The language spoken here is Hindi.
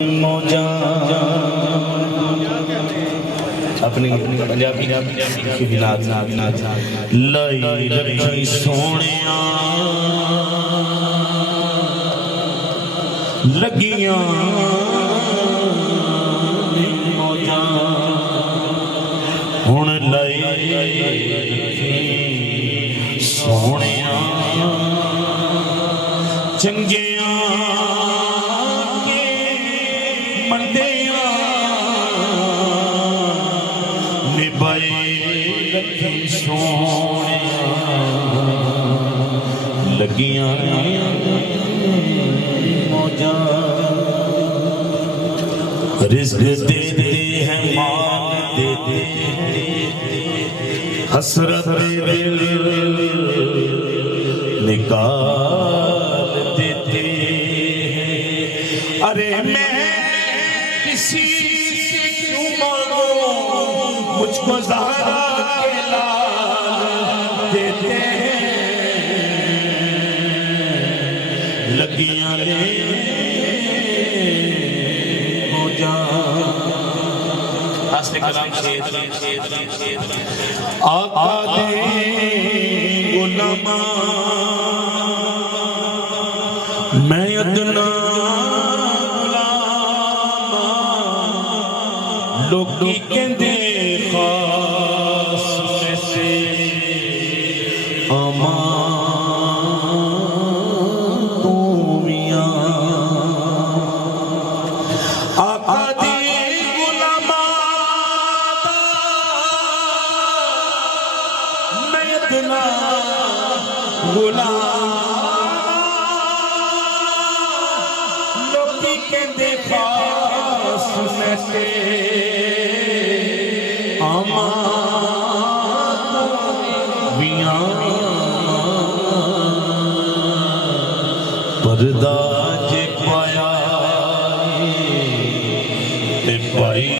मौजा अपनी पंजाबी लाई रखी सोनिया लगियां मौजा हुण लाई सोनिया चंगिया लगियां मौजा रिज़्क़ देते हैं माल देते हसरत दिल निकाल देते हैं। अरे मैं किसी से क्यों मांगूं, मुझको ज़हरा के लाल देते हैं। लगियां रे मौजा आस्ते कलाम आका दे गुलामा मैं अदना गुलामा लोग कहंदे खास से आमा लोकी कहंदे खास से आमा वियां पर्दा